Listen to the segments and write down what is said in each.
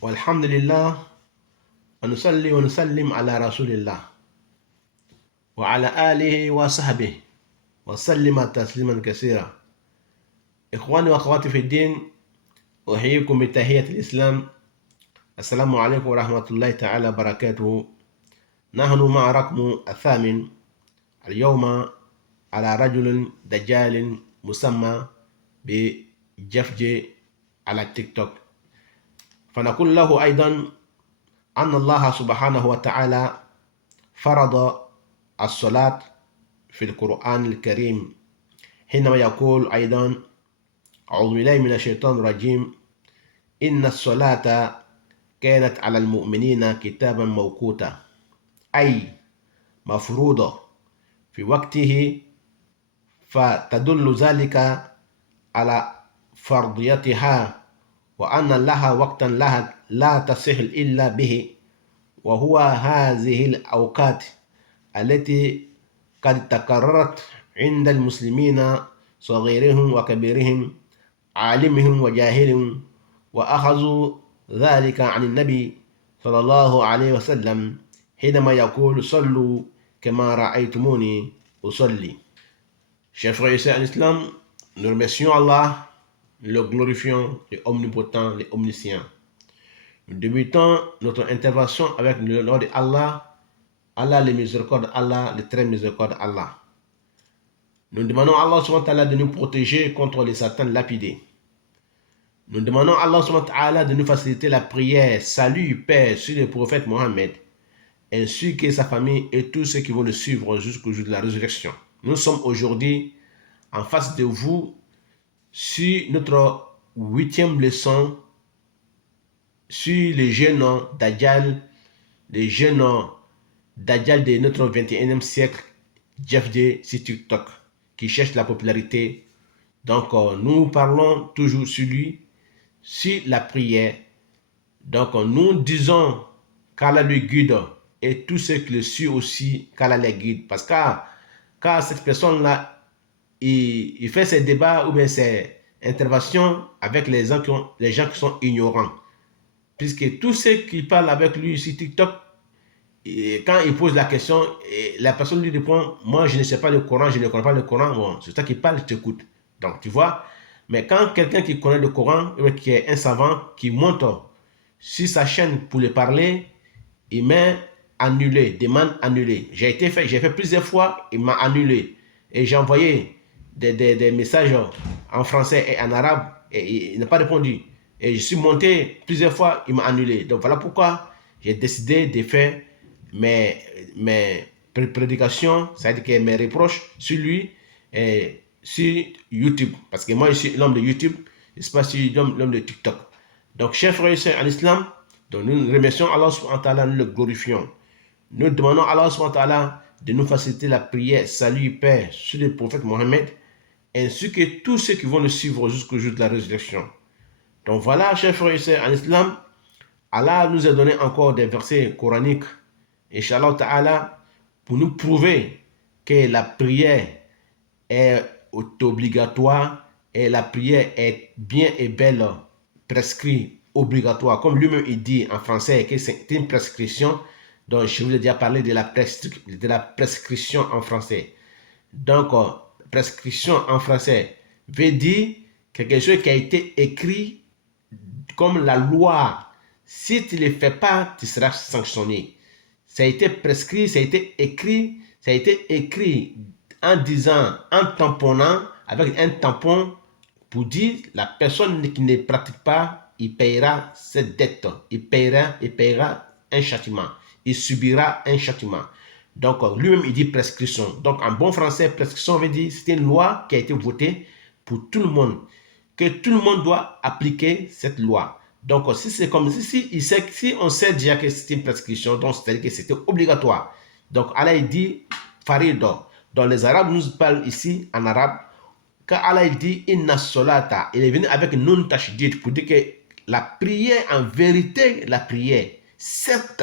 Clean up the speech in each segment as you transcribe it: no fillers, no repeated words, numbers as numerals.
والحمد لله ونصلي ونسلم على رسول الله وعلى آله وصحبه وسلم تسليما كثيرا. إخواني وأخواتي في الدين، أحييكم بتحية الإسلام. السلام عليكم ورحمة الله تعالى وبركاته. نحن مع رقم الثامن اليوم على رجل دجال مسمى بجفجي على التيك توك، فنقول له أيضا أن الله سبحانه وتعالى فرض الصلاة في القرآن الكريم حينما يقول أيضا: أعوذ بالله من الشيطان الرجيم، إن الصلاة كانت على المؤمنين كتابا موقوتا، أي مفروضة في وقته، فتدل ذلك على فرضيتها وأن لها وقتا لها لا تصح إلا به، وهو هذه الأوقات التي قد تكررت عند المسلمين صغيرهم وكبيرهم، عالمهم وجاهلهم، وأخذوا ذلك عن النبي صلى الله عليه وسلم حينما يقول: صلوا كما رأيتموني أصلي. Chers frères et sœurs en islam, nous remercions Allah, le glorifions, le omnipotent, le omniscient. Nous débutons notre intervention avec le nom de Allah, Allah le miséricorde, Allah le très miséricorde, Allah. Nous demandons à Allah subhanahu wa ta'ala de nous protéger contre les satans lapidés. Nous demandons à Allah subhanahu wa ta'ala de nous faciliter la prière, salut, paix sur le prophète Mohammed, ainsi que sa famille et tous ceux qui vont le suivre jusqu'au jour de la résurrection. Nous sommes aujourd'hui en face de vous sur notre 8e leçon sur les jeunes Dajjal, les jeunes Dajjal de notre 21e siècle, JFJ sur TikTok, qui cherche la popularité. Donc, nous parlons toujours sur lui, sur la prière. Donc, nous disons qu'Allah le guide et tous ceux qui le suivent aussi, qu'Allah les guide. Parce que quand cette personne-là, il fait ses débats ou bien ses interventions avec les gens qui sont ignorants. Puisque tous ceux qui parlent avec lui sur TikTok, et quand il pose la question, la personne lui répond: moi je ne sais pas le Coran, je ne connais pas le Coran. Bon, c'est toi qui parle, je t'écoute. Donc tu vois, mais quand quelqu'un qui connaît le Coran, qui est un savant, qui monte sur sa chaîne pour le parler, il met annulé, demande annulée. J'ai fait plusieurs fois, il m'a annulé. Et j'ai envoyé des messages en français et en arabe, et il n'a pas répondu. Et je suis monté plusieurs fois, il m'a annulé. Donc voilà pourquoi j'ai décidé de faire mes prédications, c'est-à-dire que mes reproches sur lui, sur YouTube. Parce que moi, je suis l'homme de YouTube, je ne suis pas l'homme de TikTok. Donc, chers frères et sœurs en islam, donc nous remercions Allah subhanahu wa ta'ala, nous le glorifions. Nous demandons à Allah subhanahu wa ta'ala de nous faciliter la prière, salut, paix sur le prophète Mohammed, ainsi que tous ceux qui vont le suivre jusqu'au jour de la résurrection. Donc voilà, chers frères et sœurs en islam, Allah nous a donné encore des versets coraniques, Inch'Allah ta'ala, pour nous prouver que la prière est obligatoire et la prière est bien et belle prescrite, obligatoire. Comme lui-même il dit en français que c'est une prescription, donc je vous ai déjà parlé de la prescription en français. Donc, prescription en français veut dire quelque chose qui a été écrit comme la loi. Si tu ne le fais pas, tu seras sanctionné. Ça a été prescrit, ça a été écrit en disant, en tamponnant avec un tampon pour dire la personne qui ne pratique pas, il paiera cette dette, il paiera un châtiment, il subira un châtiment. Donc lui-même il dit prescription. Donc en bon français, prescription veut dire c'est une loi qui a été votée pour tout le monde, que tout le monde doit appliquer cette loi. Donc, si c'est comme si on sait déjà que c'est une prescription, donc c'est-à-dire que c'était obligatoire. Donc, Allah il dit Farido. Donc, les Arabes nous parlent ici en arabe. Quand Allah il dit Inna solata, il est venu avec nun tashdid pour dire que la prière, en vérité, la prière, certes,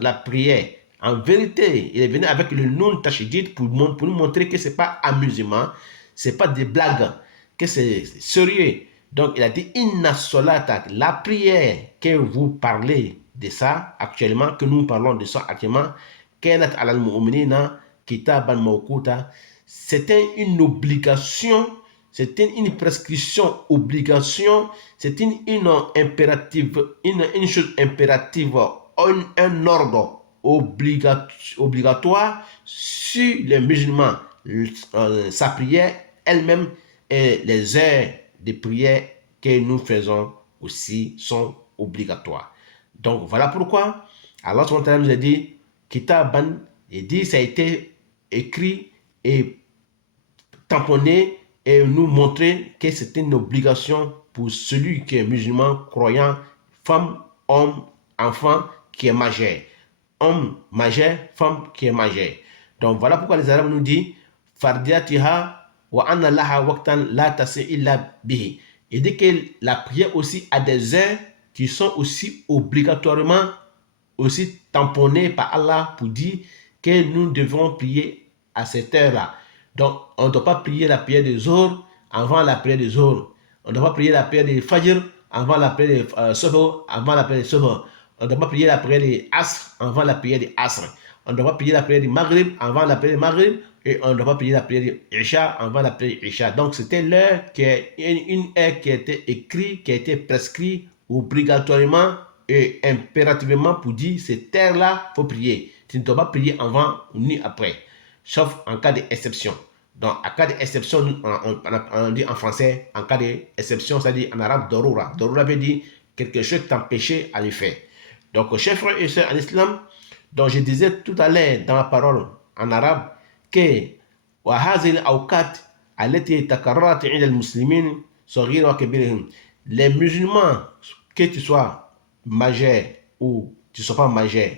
la prière, en vérité, il est venu avec le nun tashdid pour nous montrer que ce n'est pas amusement, ce n'est pas des blagues, que c'est sérieux. Donc, il a dit, inna solata, la prière que vous parlez de ça actuellement, que nous parlons de ça actuellement, kanat alal mu'minina kitaban mawquta, c'était une obligation, c'était une prescription, obligation, c'est une impérative, une chose impérative, un ordre obligatoire sur les musulmans. Sa prière elle-même et les heures de prière que nous faisons aussi sont obligatoires. Donc voilà pourquoi Allah nous a dit Kitaban, et dit ça a été écrit et tamponner et nous montrer que c'est une obligation pour celui qui est musulman, croyant, femme, homme, enfant qui est majeur. Homme majeur, femme qui est majeure. Donc voilà pourquoi les Arabes nous disent Fardiyatiha wa anna laha waqtan la tasi illa bihi. Il dit que la prière aussi a des heures qui sont aussi obligatoirement aussi tamponnées par Allah pour dire que nous devons prier à cette heure-là. Donc, on ne doit pas prier la prière des Zohr avant la prière des Zohr. On ne doit pas prier la prière des Fajr avant la prière des Subh, avant la prière des Subh. On ne doit pas prier la prière des Asr avant la prière des Asr. On ne doit pas prier la prière du Maghrib avant la prière du Maghrib. Et on ne doit pas prier la prière du Isha avant la prière du Isha. Donc, c'était l'heure qui est une heure qui a été écrite, qui a été prescrite obligatoirement et impérativement pour dire cette heure-là, il faut prier. Tu ne dois pas prier avant ni après, sauf en cas d'exception. Donc, en cas d'exception, on dit en français, en cas d'exception, ça dit en arabe, Dorura. Dorura veut dire quelque chose qui t'empêchait à le faire. Donc, chers frères et sœurs en islam, donc je disais tout à l'heure dans la parole en arabe que وهذه الأوقات التي تكررت عند المسلمين صغير وكبيرهم. Les musulmans, que tu sois majeur ou tu ne sois pas majeur,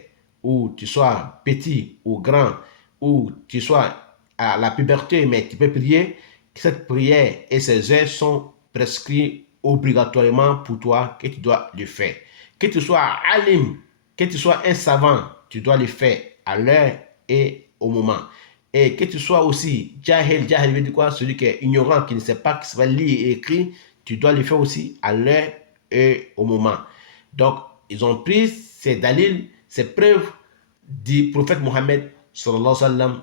ou tu sois petit ou grand, ou tu sois à la puberté, mais tu peux prier, cette prière et ces heures sont prescrits obligatoirement pour toi, que tu dois le faire. Que tu sois alim, que tu sois un savant, tu dois le faire à l'heure et au moment. Et que tu sois aussi jahil, jahil veut dire quoi? Celui qui est ignorant, qui ne sait pas, qui va lire et écrire, tu dois le faire aussi à l'heure et au moment. Donc, ils ont pris ces dalils, ces preuves du prophète Mohammed sallallahu alayhi wa sallam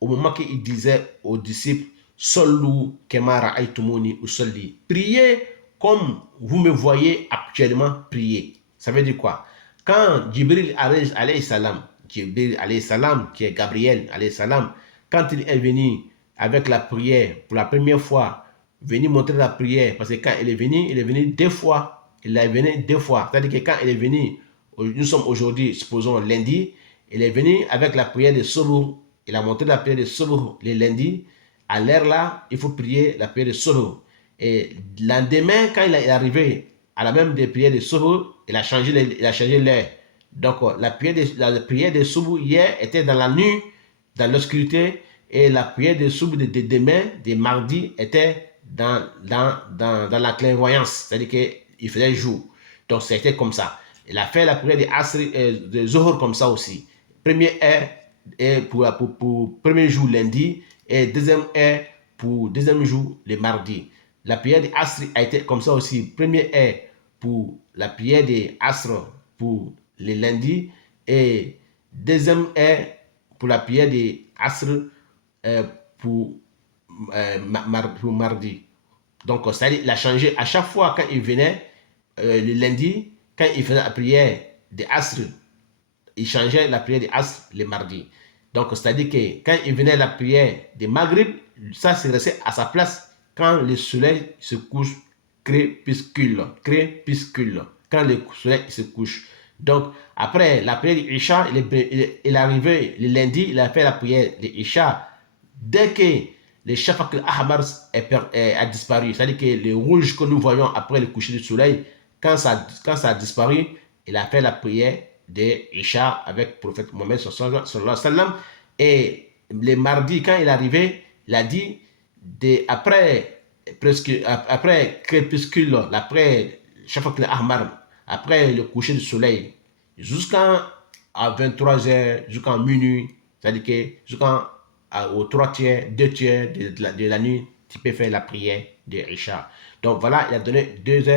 au moment qu'il disait aux disciples Sallu kemara aitumuni usalli. Priez comme vous me voyez actuellement prier. Ça veut dire quoi? Quand Jibril alayhi salam, qui est Gabriel alayhi salam, quand il est venu avec la prière pour la première fois, venu montrer la prière, parce que quand il est venu deux fois. Il est venu deux fois. C'est-à-dire que quand il est venu, nous sommes aujourd'hui, supposons lundi, il est venu avec la prière de Sobo. Il a montré la prière de Sobo le lundi. À l'heure là, il faut prier la prière de Sobo. Et lendemain, quand il est arrivé à la même des prières de Sobo, il a changé l'heure. Donc, la prière de Sobo hier était dans la nuit, dans l'obscurité, et la prière de Sobo de demain, de mardi, était dans la clairvoyance. C'est-à-dire qu'il faisait jour. Donc, c'était comme ça. Il a fait la prière de Asri, de Zohor comme ça aussi. Premier est pour premier jour lundi et deuxième est pour deuxième jour le mardi. La prière de Asri a été comme ça aussi. Premier est pour la prière de Asr pour le lundi et deuxième est pour la prière de Asr pour mardi. Donc, c'est-à-dire, il a changé à chaque fois quand il venait le lundi, quand il faisait la prière de Asr, il changeait la prière de Asr le mardi. Donc, c'est-à-dire que quand il venait la prière de Maghrib, ça c'est resté à sa place quand le soleil se couche, crépuscule. Quand le soleil se couche. Donc, après la prière de Isha, il est arrivé le lundi, il a fait la prière de Isha. Dès que le Shafaq al-Ahmar a disparu, c'est-à-dire que le rouge que nous voyons après le coucher du soleil, quand ça a disparu, il a fait la prière de Isha avec le prophète Mohammed sallallahu alayhi wa sallam. Et le mardi, quand il est arrivé, il a dit, après crépuscule, après Shafaq al-Ahmar, après le coucher du soleil, jusqu'à 23h, jusqu'à minuit, c'est-à-dire que jusqu'à aux 3 tiers, 2 tiers de la nuit, tu peux faire la prière de Isha. Donc voilà, il a donné 2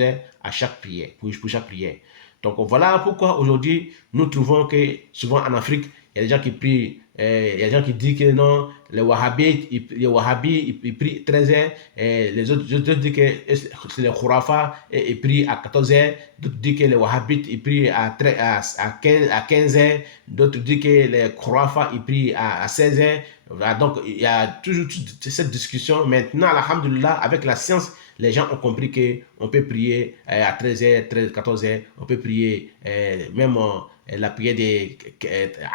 heures à chaque prière, pour chaque prière. Donc voilà pourquoi aujourd'hui, nous trouvons que souvent en Afrique, il y a des gens qui prient, il y a des gens qui disent que non, les Wahhabites, ils prient 13 heures, les autres disent que c'est les Khurafa, ils prient à 14 heures, d'autres disent que les Wahhabites, ils prient à 15 heures, d'autres disent que les Khurafa, ils prient à 16 heures. Voilà, donc il y a toujours cette discussion. Maintenant, alhamdulillah, avec la science, les gens ont compris qu'on peut prier à 13h, 14h, on peut prier même la prière de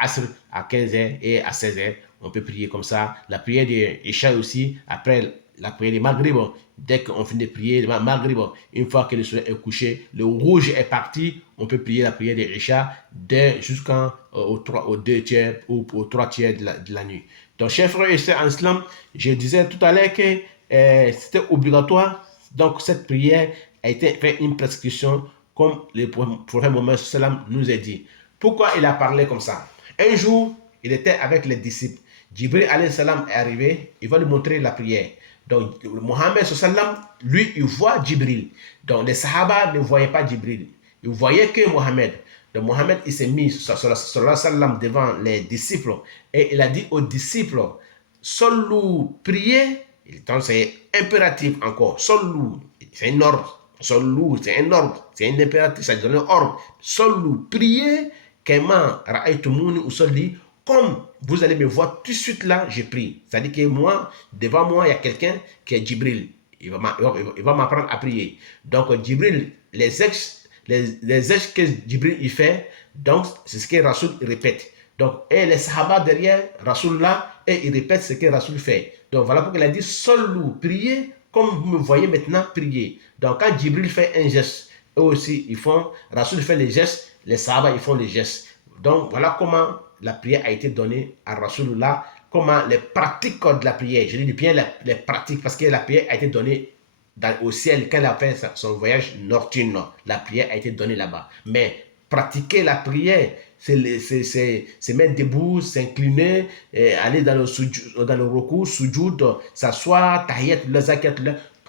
Asr à 15h et à 16h, on peut prier comme ça. La prière de Isha aussi, après la prière de Maghrib, dès qu'on finit de prier le Maghrib, une fois que le soleil est couché, le rouge est parti, on peut prier la prière de Isha jusqu'au 2 tiers ou au 3 tiers de la nuit. Donc, chers frères et sœurs en islam, je disais tout à l'heure que c'était obligatoire. Donc, cette prière a été faite une prescription comme le prophète Mohammed nous a dit. Pourquoi il a parlé comme ça? Un jour, il était avec les disciples. Jibril est arrivé, il va lui montrer la prière. Donc, Mohammed lui, il voit Jibril. Donc, les Sahaba ne voyaient pas Jibril. Ils voyaient que Mohammed. Donc, Mohammed, il s'est mis devant les disciples et il a dit aux disciples, Sallu, priez. Donc, c'est impératif encore. Sallu, c'est un ordre. Sallu, c'est un ordre. C'est un impératif, ça donne un ordre. Sallu, priez. Kama ra'aytumuni usalli, comme vous allez me voir tout de suite là, je prie. C'est-à-dire que moi, devant moi, il y a quelqu'un qui est Jibril. Il va m'apprendre à prier. Donc, Jibril, les ex que Jibril il fait, donc c'est ce que Rasoul répète. Donc, et les Sahaba derrière Rasoul là, et il répète ce que Rasoul fait. Donc, voilà pourquoi il a dit Sallu, priez, comme vous me voyez maintenant prier. Donc, quand Jibril fait un geste, eux aussi, ils font, Rasoul fait les gestes, les Sahaba, ils font les gestes. Donc, voilà comment la prière a été donnée à Rasulullah, comment les pratiques de la prière, je dis bien les pratiques, parce que la prière a été donnée au ciel, quand il a fait son voyage nocturne, la prière a été donnée là-bas. Mais pratiquer la prière, c'est se mettre debout, s'incliner, aller dans le recours, sujoud, s'asseoir, tahiyat, zakat,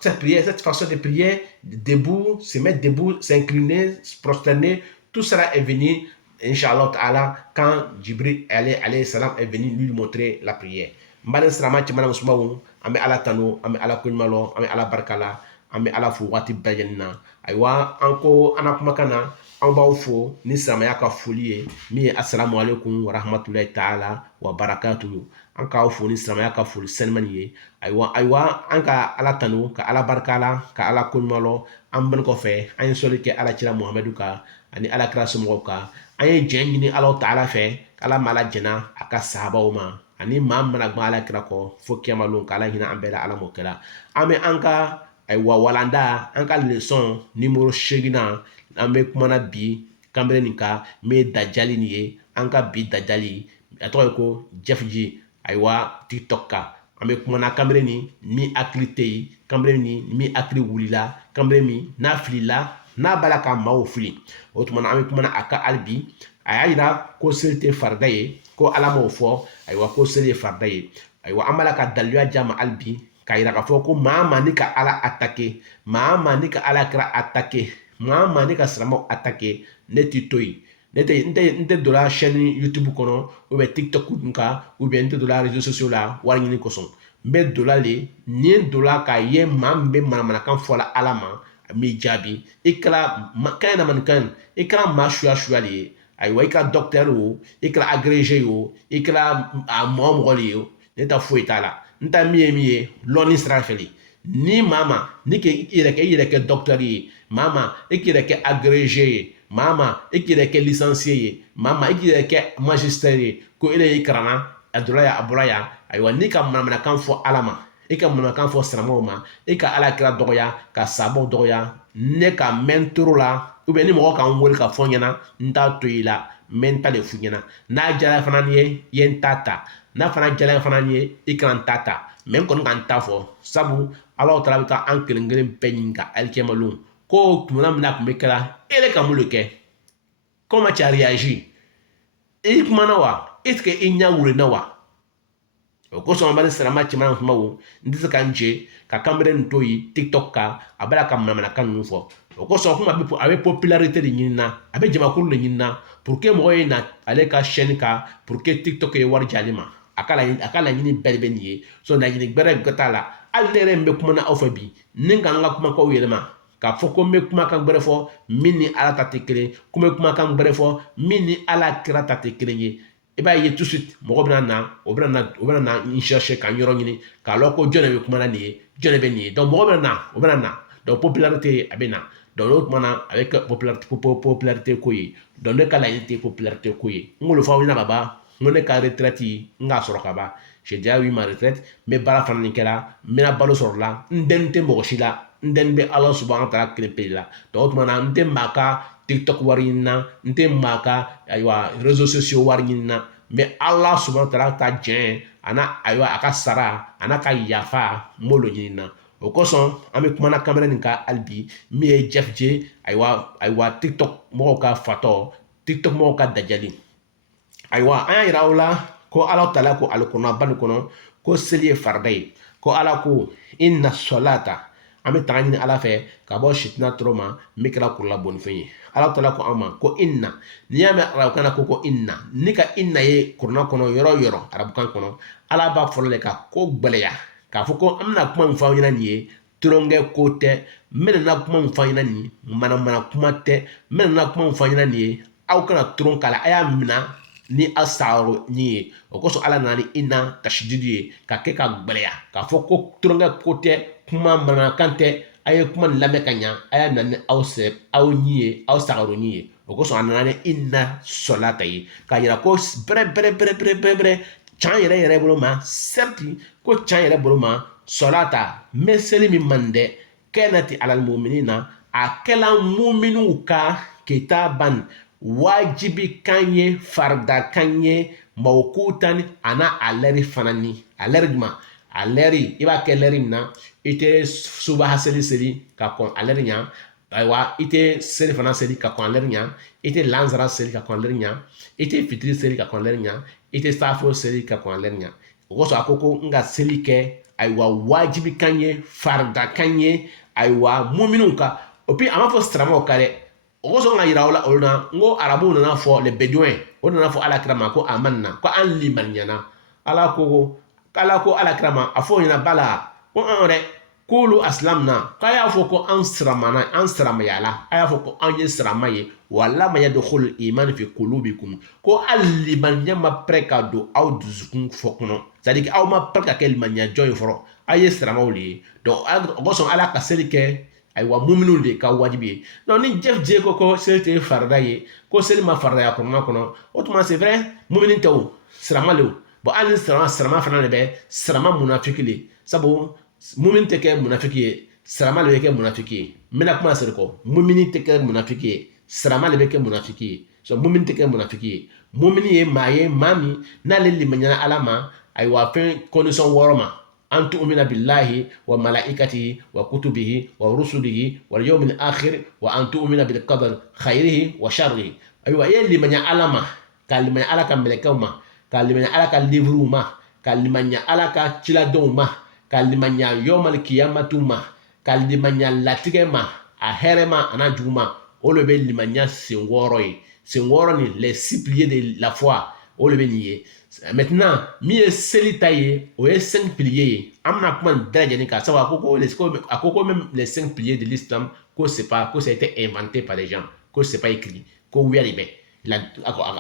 cette prière, cette façon de prier, debout, se mettre debout, s'incliner, se prosterner, tout cela est venu, Inch'Allah Ta'ala, quand Jibril alayhi salam est venu lui montrer la prière. Mbalen sirama cimana musumawu, ame ala tanu, ame ala kunyumalo, ame ala barkala, ame ala fu wati bayanina. Aywa, anko anakumakana, an b'aw fo ni silamɛya ka foli ye min ye assalamu alaikum wa rahmatulahi ta'ala wa barakatuhu. An k'aw fo ni silamɛya ka foli sɛnɛmani ye. Ayiwa an ka ala tanu, ka ala barika la, ka ala koɲumanlɔ. An bɛn kɔfɛ an ye sɔli kɛ ala cira Muhamadu kan ani ala kira somɔgɔw kan. An ye jɛn ɲini ala ta'ala fɛ, ala ma ala jɛna a ka sahabaw ma ani maa mana gbɛn ala kira kɔ fo kiyamalon, ka ala hinɛ an bɛɛ la ala m'o kɛra. An bɛ an ka walanda, an ka leçon numéro 8 na, an bɛ kumana bi kanbere nin kan, min dajali nin ye. An ka bi dajali a tɔgɔ ye ko Jeff G, ayiwa TikTok kan. An bɛ kumana kanbere nin min hakili tɛ yen, kanbere nin min hakili wulila, kanbere min n'a filila, n'a b'a la ka maaw fili. O tuma na an bɛ kumana a kan hali bi. A y'a yira ko seli tɛ farida ye, ko ala m'o fɔ, ayiwa ko seli ye farida ye. Ayiwa an b'a la ka daliluya di a ma hali bi, k'a yira k'a fɔ ko maa ma ni ka ala attaquer, maa ma ni ka ala kira attaquer, maa ma ni ka silamɛw attaquer, ne t'i to yen. N tɛ don la chaîne YouTube kɔnɔ, ou bien TikTok kan, ou bien n tɛ don la réseaux sociaux la wari ɲini kosɔn. N bɛ don la le, ni n don la k'a ye maa min bɛ manamanakan fɔ la ala ma, a m'i jaabi. I kɛra kan na manikan, i kɛra maa suya le ye. Ayiwa, i kɛra docteur o, i kɛra agrégé o, i kɛra mɔgɔ le ye o, ne ta foyi t'a la. N ta min ye lɔnni sira fɛ le. Ni maa ma, ni k'i yɛrɛ kɛ docteur ye, maa ma, i k'i yɛrɛ kɛ agrégé ye, maa ma, i k'i yɛrɛ kɛ licencié ye, maa ma, i k'i yɛrɛ kɛ magistère ye, ko ele y'i karanna, a donna yan, a bɔra yan. Ayiwa, n'i ka manamanakan fɔ ala ma, i ka manamanakan fɔ silamɛw ma, i ka ala kira dɔgɔya, ka sabaw dɔgɔya, ne ka mɛn toro la, ou bien ni mɔgɔ k'an wele ka fɔ ɲɛna, n t'a to i la, mɛ n ta de f'u ɲɛna. N'a jara fana ni ye, i ye n ta ta. N'a fana jara fana ni ye, i kana n ta ta. Mɛ n kɔni ka n ta fɔ, sabu ala taala bɛ taa an kelen kelen bɛɛ ɲini ka alikɛmalon. Ko tuma min na tun bɛ kɛra, ele ka mun de kɛ? Comment tu as réagi? I kumana wa? Est-ce que i ɲɛ wulenna wa? ko so mbali sarama chima fuma wo ndise kan je ka kamera ntoyi TikTok ka abala kam mana kan nufo ko so kuma bi avec popularité de nyina avec jama kur le nyina pour que mo na ale ka chaîne ka pour que TikTok e war jalima akala nyini belbe niye so na nyini gbere gotala alere mbe kuma na ofabi ninga nga kuma ko yelema ka foko me kuma kan gbere fo mini ala tatekele kuma kan gbere fo mini ala kira tatekele ye e ba ye tout de suite mo bena na in chercher kan yoro nyini ka loko jone be kuma na ni jone be ni donc mo bena na donc popularité abena donc l'autre mana avec popularité koye donc ne kala yité popularité koye ngolo fa wina baba ngone ka retraite nga soro kaba j'ai déjà eu ma retraite mais bara fanani kala mena balo soro la ndente mo shila ndembe Allah subhanahu wa ta'ala krepe la donc mana ndemaka TikTok warina ndemaka aywa réseaux sociaux warina mais Allah subhanahu wa ta'ala ta jen ana aywa akasara ana ka yafa molo nyina o koson ame kuma na camera ninka albi mi e Jeff J aywa TikTok mo ka fato TikTok mo ka dajali aywa aya irawla ko Allah ta'ala ko alkuna ban kono ko seliye farday ko ala ko inna salata ame tangani ala fe ka bo shitna troma mikra kula bon fe ala ta'ala ko ama ko inna niyame ala kana ko inna nika inna ye kurna kono yoro arab kan kono ala ba folle ka ko gbeleya ka foko amna kuma mfa nyina niye tronge kote mena na kuma mfa nyina ni mana kuma te mena na kuma mfa nyina niye au kana tron kala aya mina ni asaro ni o ko so ala nani inna tashdidi ka ke ka gbeleya ka foko tronge kote kuma mana kante aye kuma lame kanya aya nani au se au niye au saro niye o ko so anani inna solata yi ka yira ko bre chan yɛrɛ bolo ma certes ko chan yɛrɛ bolo ma solata meseli min mande kɛnati alal mu'minina a kɛla mu'minu ka kitaban wajibi kan ye farda kan ye mawqutan ana aleri fanani aleri juma aleri iba kɛ leri min na ite subaha seli ka kon aleri nya aywa ite seli fana seli ka kon aleri nya ite lanzara seli ka kon aleri nya ite fitri seli ka kon aleri nya ite safo seli ka kon lernya woso akoko nga seli ke aywa wajibi kanye farda kanye aywa mu'minun ka opi ama fo strama kare woso nga yirawla olna ngo arabu na fo le bedouin ona fo ala krama ko amanna ko an limanyana ala ko ala krama afo nyina bala ko anre kulu aslamna kaya fo ko an strama yala aya fo ko an strama ye wala ma yadkhul iman fi qulubikum ko aliman nyama prekado aw duzukun fokno c'est-à-dire aw ma preka kel manya joy foro aye strama woli donc goson ala ka selike ay wa mu'minun de ka wajibi non ni Jeff J ko selte farda ye ko selma farda ya kono autrement c'est vrai mu'minin taw strama le bo an strama fana le be strama munafiqi sabo mu'min te ke munafiqi strama le ke munafiqi mena kuma serko mu'minin te ke munafiqi strama le be ke munafiqi so mu'min te ke munafiqi mu'mini ye maye mami na le limanya alama ay wa fin condition woroma an tu'mina billahi wa malaikatihi wa kutubihi wa rusulihi wal yawmil akhir wa an tu'mina bil qadar khairihi wa sharrihi ay wa ye limanya alama kalimanya alaka melekama kalimanya alaka livruma kalimanya alaka chiladoma kalimanya yawmal qiyamatuma kalimanya latigema a herema anajuma o le be limanya singoro ni les 6 piliers de la foi o le be nié maintenant mi est selitaye o est 5 piliers amna kuma daraja ni ka sawa akoko même les 5 piliers de l'islam que c'est pas que ça a été inventé par les gens que c'est pas écrit que oui alibe la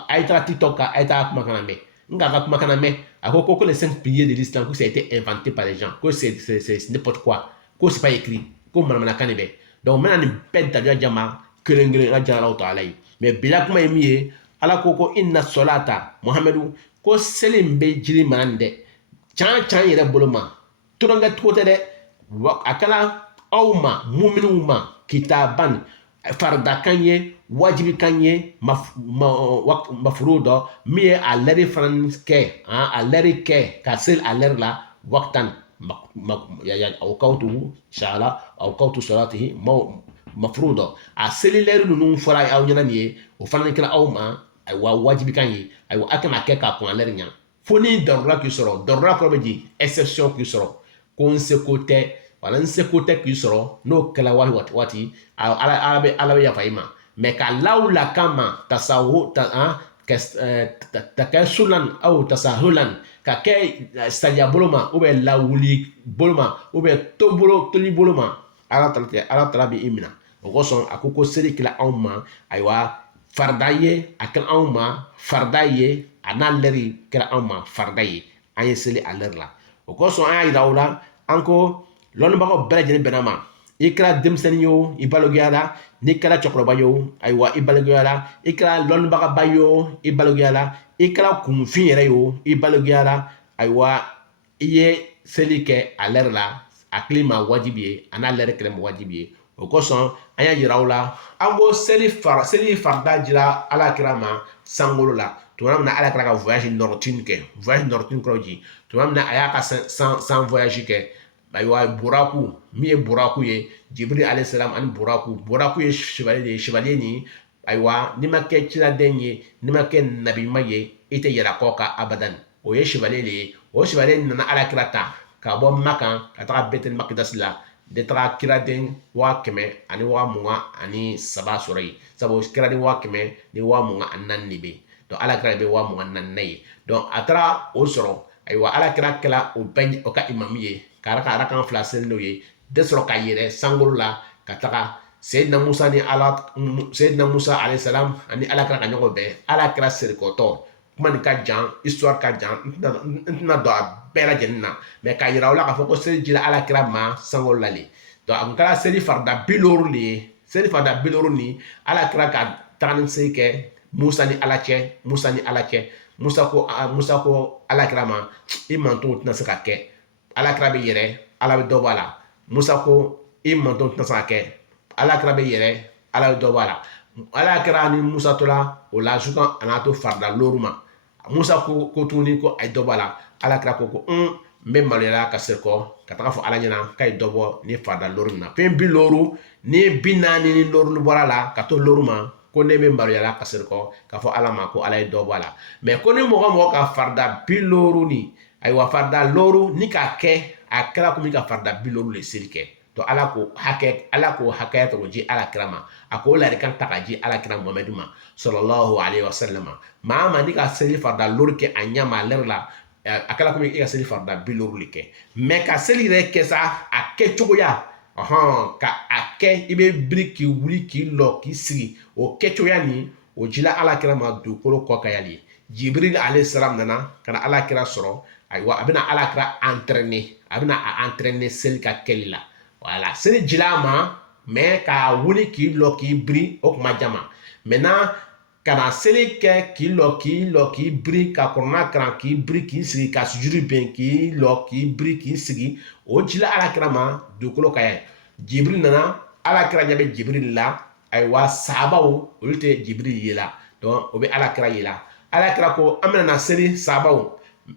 aita TikTok aita kuma kana me nga kuma kana me akoko les 5 piliers de l'islam que ça a été inventé par les gens que c'est n'importe quoi que c'est pas écrit que manamana kanebe donc maintenant ni pète ta jama kelengele la jara ta'ala mais bila kuma yemi ala koko inna salata muhammadu ko selim be jiri mande chan yere boloma turanga tote de akala awma mu'minuma kitaban farda kanye wajibi kanye mafrudo mi aleri franske aleri ke kasel aler la waqtan ya awqatu shala awqatu salatihi mafrudo a seliler nunu fora aw nyana ni o fanani kala awma ay wa wajibi kanye ay wa akana ke ka ko aler nya Foni darura k'i sɔrɔ darura kɔrɔ bɛ di exception k'i sɔrɔ ko n seko tɛ wala n seko tɛ k'i sɔrɔ n'o kɛla waati ala bɛ yafa i ma mɛ ka law la kama tasahu ta kɛ sulan aw tasahulan ka kɛ saliya bolo ma lawuli bolo ma toli bolo ma ala tala bɛ i minɛ o kosɔn a ko seli kɛla anw ma ayiwa farida ye a kɛra anw ma farida ye a n'a lɛri kɛra anw ma farida ye an ye seli a lɛri la o kosɔn an y'a yira o la an ko lɔnnibagaw bɛɛ lajɛlen bɛnna ma i kɛra denmisɛnnin ye o i balogoyara n'i kɛra cɛkɔrɔba ye o ayiwa i balogoyara i kɛra lɔnnibagaba ye o i balogoyara i kɛra kunfin yɛrɛ ye o i balogoyara ayiwa i ye seli kɛ a lɛri la a kili ma wajibi ye a n'a lɛri kɛlɛ ma wajibi ye o kosɔn an y'a yira o la an ko seli farida dira ala kira ma sankolo la tuma min na ala kira ka voyage nocturne kɛ voyage nocturne kɔrɔ ji tuma min na a y'a ka san voyage kɛ ayiwa buraku min ye buraku ye jibiri alayhisalam ani buraku ye chevalier ni ayiwa n'i ma kɛ ciladen ye n'i ma kɛ nabima ye i tɛ yɛlɛ kɔ ka abadan o ye chevalier de ye o chevalier nana ala kira ta ka bɔ makan ka taga betel makdas la de taga kiraden 123 sɔrɔ yen sabu kiraden 124 de bɛ donc ala kira bɛ 24 ye donc a taara o sɔrɔ ayiwa ala kira kɛla o ka imami ye ka arakan 2 seli n'o ye de sɔrɔ ka yɛrɛ sankolo la ka taga Seydina Musa alayhisalam ani ala kira ka ɲɔgɔn bɛn ala kira serikɔtɔ kuma nin ka jan histoire ka jan n tɛna don a bɛɛ lajɛlen na mɛ ka yira o la k'a fɔ ko seli dira ala kira ma sankolo la le donc a kun kɛra seli farida 50 de ye seli farida 50 ni ala kira ka tagani seli kɛ Musa ni ala cɛ Musa ko ala kira ma i mantonw tɛna se ka kɛ ala kira bɛ yɛrɛ ala bɛ dɔ bɔ a la Musa ko i mantonw tɛna se ka kɛ ala kira bɛ yɛrɛ ala bɛ dɔ bɔ a la ala kira ni Musa tola o la sukan a n'a to farida 6 ma Musa ko tuguni ko a ye dɔ bɔ a la ala kira ko n bɛ maloyala ka segin kɔ ka taga fɔ ala ɲɛna k'a ye dɔ bɔ ni farida 6 na fɛn 40 ni 40 ni 6 bɔra la ka to 6 ma ko ne bɛ maloyala ka segin kɔ ka fɔ ala ma ko ala ye dɔ bɔ a la mɛ ko ni mɔgɔ ka farida 50 ni ayiwa farida 6 ni k'a kɛ a kɛra komi ka farida 50 le seli kɛ to ala ko hakɛya tɔgɔ ji ala kira ma a ko larikan ta ka ji ala kira Muhammadu ma sallallahu alaihi wasallam maa ma ni ka seli farida 6 kɛ a ɲama lɛri la a kɛra komi i ka seli farida 50 le kɛ mɛ ka seli yɛrɛ kɛ sa a kɛ cogoya ka a kɛ i bɛ biri k'i wuli k'i lɔ k'i sigi o kɛ cogoya ni o jila ala kira ma dugukolo kɔ ka yali Jibril alayhisalam nana kana ala kira sɔrɔ ayiwa a bɛna ala kira entraîner seli ka kɛli la wala seli jila ma mɛ ka wuli k'i lɔ k'i biri o kuma jama maintenant kana seli kɛ k'i lɔ k'i biri ka kɔrɔna karan k'i biri k'i sigi ka sujudi bɛn k'i lɔ k'i biri k'i sigi o jila ala kira ma dugukolo ka yali Jibril nana ala kira ɲɛ bɛ Jibril la ayiwa sahabaw olu tɛ Jibril ye la donc o bɛ ala kira ye la ala kira ko an bɛna seli sahabaw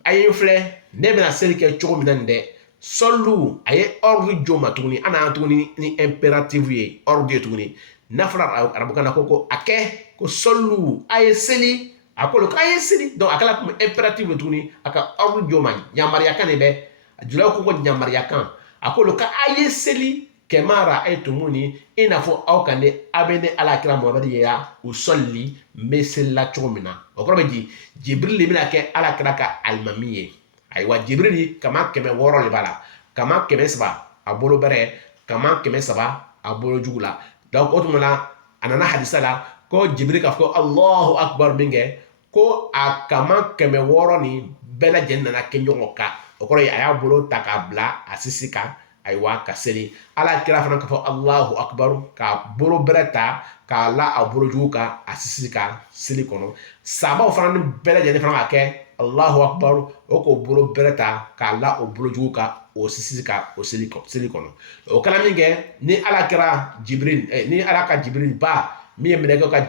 a ye n filɛ ne bɛna seli kɛ cogo min na nin dɛ sɔlu a ye ordre jɔ ma tuguni an na tuguni ni impérative ye ordre ye tuguni n'a fɔra arabukan na ko a kɛ ko sɔlu a ye seli a ko k'a ye seli donc a kɛra comme impérative tuguni a ka ordre jɔ ma yamariyakan de bɛ a julaw ko yamariyakan a ko k'a ye seli kɛmara a ye tumuni i n'a fɔ aw kan de aw bɛ ne ala kira Muhamadu ye u sɔli n bɛ seli la cogo min na o kɔrɔ bɛ di Jibril de bɛna kɛ ala kira ka alimami ye ayiwa Jibril kama 600 de b'a la kama 300 a bolo bɛrɛ kama 300 a bolo jugu la donc o tuma na a nana hadisa la ko Jibril k'a fɔ ko Allahu akbar min kɛ ko a kama 600 ni bɛɛ lajɛlen nana kɛ ɲɔgɔn kan o kɔrɔ ye a y'a bolo ta k'a bila a sisi kan ayiwa ka seli ala kira fana k'a fɔ Allahu akbar k'a bolo bɛrɛ ta k'a la a bolo jugu kan a sisi kan seli kɔnɔ sahabaw fana ni bɛɛ lajɛlen fana ka kɛ Allahu akbar o k'o bolo bɛrɛ ta k'a la o bolo jugu kan o sisi kan o seli kɔnɔ o kɛla min kɛ ni ala kɛra Jibril ni ala ka Jibril ba min ye mɛlɛkɛw ka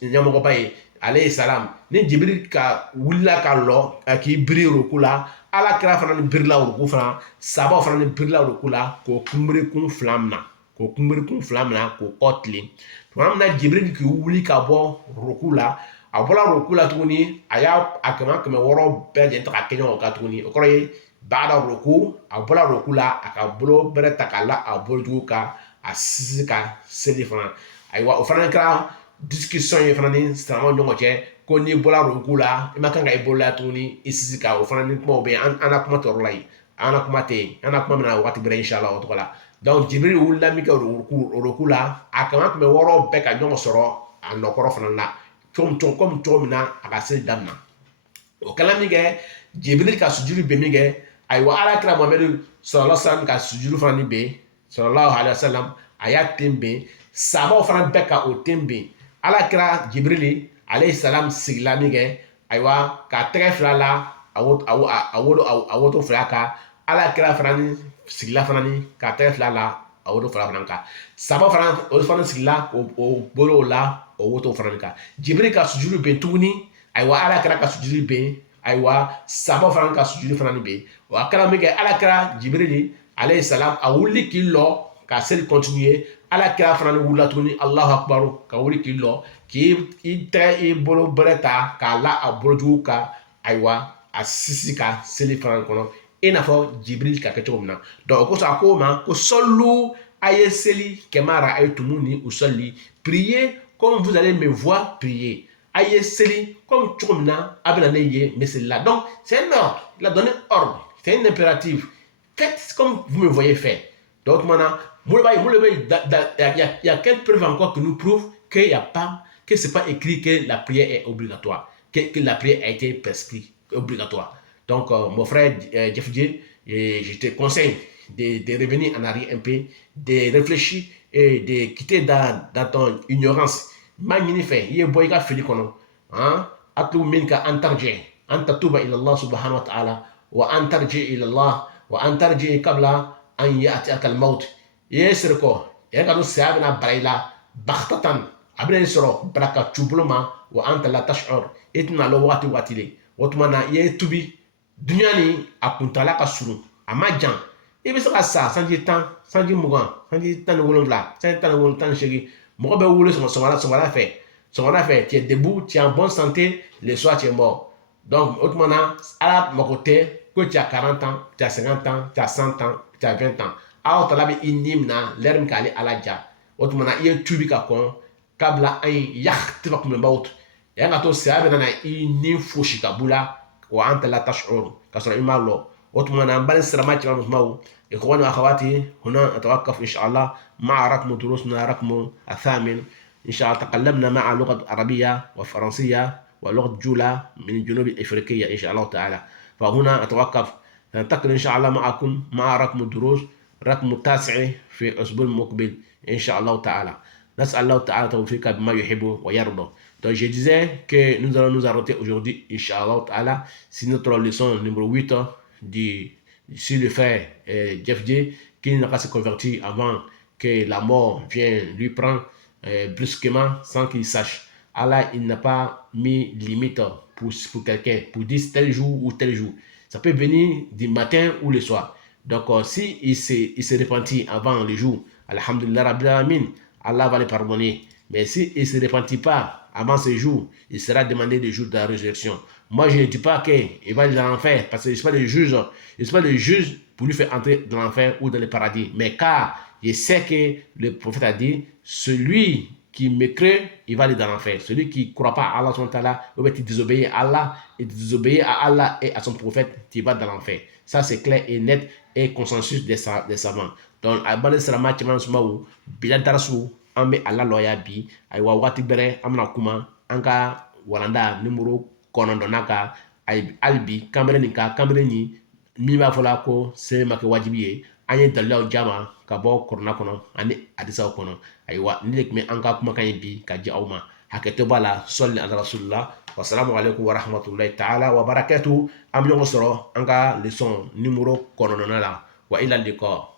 ɲɛmɔgɔba ye alayhi salam ni Jibril ka wulila ka lɔ k'i biri ruku la ala kira fana ni birila ruku fana sahabaw fana ni birila ruku la k'o kunbirikun 2 minɛ k'o kɔ tilen tuma min na Jibril k'i wuli ka bɔ ruku la a bɔla ruku la tuguni a y'a a kɛmɛ wɔɔrɔ bɛɛ lajɛlen ta ka kɛ ɲɔgɔn kan tuguni o kɔrɔ ye baada ruku a bɔla ruku la a ka bolo bɛrɛ ta k'a la a bolojugu kan a sisi ka seli fana ayiwa o fana kɛra discussion ye fana ni silamɛw ɲɔgɔn cɛ ko n'i bɔla ruku la i ma kan ka i bolo la tuguni i sisi ka o fana ni kumaw bɛ yen an na kuma tɔɔrɔ la yen an na kuma tɛ yen an na kuma bɛna waati bɛrɛ inshallah o tɔgɔ la donc Jibril wulila min kɛ ruku la a kɛmɛ wɔɔrɔ bɛɛ ka ɲɔgɔn sɔrɔ a nɔkɔrɔ fana la comme cogo min na a ka seli daminɛ o kɛla min kɛ Jibril ka sujudi bɛ min kɛ ayiwa alakira Muhamadu sallallahu alaihi wasallam ka sujudi fana ni bɛn sallallahu alaihi wasallam a y'a ten bɛn sahabaw fana bɛɛ ka o ten bɛn alakira Jibril alayhi salam sigila min kɛ ayiwa k'a tɛgɛ fila la a woto fila kan alakira fana ni sigila fana ni k'a tɛgɛ fila la a woto fila fana kan sahaba fana olu fana sigila o bolo la o woto fana kan Jibril ka sujudi bɛn tuguni ayiwa alakira ka sujudi bɛn ayiwa sahaba fana ka sujudi fana ni bɛn o a kɛra min kɛ alakira Jibril alayhi salam a wuli k'i lɔ ka seli continuer alakira fana ni wulila tuguni Allahu akbar ka wuli k'i lɔ k'i tɛgɛ i bolo bɛrɛ ta k'a la a bolojugu kan ayiwa a sisi ka seli fana kɔnɔ i n'a fɔ Jibril ka kɛ cogo min na donc o kosɔn a ko ma ko sɔlu a ye seli kama ra'aytumu ni usalli priez comme vous allez me voir prier a ye seli comme cogo min na a bɛna ne ye me seli la donc c'est un ordre il a donné ordre c'est un impératif faites comme vous me voyez faire donc maintenant il y a quelle preuve encore qui nous prouve qu'il y a pas que c'est pas écrit que la prière est obligatoire que la prière a été prescrite obligatoire. Donc, mon frère Jeff J, je te conseille de revenir en arrière un peu, de réfléchir et de quitter dans ton ignorance. Magnifique, il y a boy qui a fait le kono. Atlu minka antarji, antatuba ila Allah subhanahu wa ta'ala, wa antarji ila Allah, wa antarji qabla an ya'tiaka al-maut. Yesrko, yakadu sabina baila, baghtatan, abna yisro, baraka chubuluma, wa anta la tash'ur. Itna lo wati le. Otumana ye tubi dunya ni a kuntala ka surun a ma jan i bɛ se ka sa sanji 10 sanji 20 sanji 17 sanji 17 18 mɔgɔ bɛ wolo sɔgɔmada fɛ tu es debout tu es en bonne santé le soir tu es mort donc otumana ala mako tɛ ko tu as 40 ans tu as 50 ans tu as 100 ans tu as 20 ans aw tala bɛ i ni mina l'heure min k'ale ala ja otumana i ye tubi ka kɔn kabla an yakhtifakum al-maut يعني تو سيابنا نا إني فوشي كابولا وأنت لا تشعر كسر إما الله وتمنى أن بني سلامات ما مسمعوا إخواني وأخواتي هنا أتوقف إن شاء الله مع رقم دروسنا رقم 8 إن شاء الله تقلبنا مع لغة عربية وفرنسية ولغة جولة من الجنوب الإفريقية إن شاء الله تعالى فهنا أتوقف ننتقل إن شاء الله معكم مع رقم الدروس رقم 9 في الأسبوع المقبل إن شاء الله تعالى نسأل الله تعالى توفيق بما يحب ويرضى. Donc je disais que nous allons nous arrêter aujourd'hui, Inch'Allah Ta'ala, c'est notre leçon numéro 8 sur le frère Jeff J, qui n'a pas se converti avant que la mort vienne lui prendre brusquement sans qu'il sache. Allah, il n'a pas mis limite pour quelqu'un, pour dire tel jour ou tel jour. Ça peut venir du matin ou le soir. Donc si il se repentit avant le jour, Alhamdulillah Rabbil Alamin, Allah va le pardonner. Mais s'il ne se repentit pas avant ce jour, il sera demandé le jour de la résurrection. Moi, je ne dis pas qu'il va aller dans l'enfer, parce que je ne suis pas le juge. Je ne suis pas le juge pour lui faire entrer dans l'enfer ou dans le paradis. Mais car je sais que le prophète a dit, celui qui me crée, il va aller dans l'enfer. Celui qui ne croit pas à Allah, ou bien qui désobéit à Allah, et désobéit à Allah et à son prophète, il va dans l'enfer. Ça, c'est clair et net et consensus des savants. Donc, à bande de salama, tu m'as dit, an bɛ ala lɔya bi ayiwa waati bɛrɛ an bɛna kuma an ka walanda nimero 9 ka hali bi kanbɛrɛ nin ka kanbɛrɛ nin min b'a fɔ la ko sɛbɛn ma kɛ wajibi ye an ye dalilaw di a ma ka bɔ kɔrɔna kɔnɔ ani hadisaw kɔnɔ ayiwa ne de tun bɛ an ka kumakan ye bi ka di aw ma hakɛto b'a la sɔli ala rasulillah wasalamu alaikum warahmatullahi ta'ala wa barakatuh an bɛ ɲɔgɔn sɔrɔ an ka leçon numéro 9 la wa ila liqa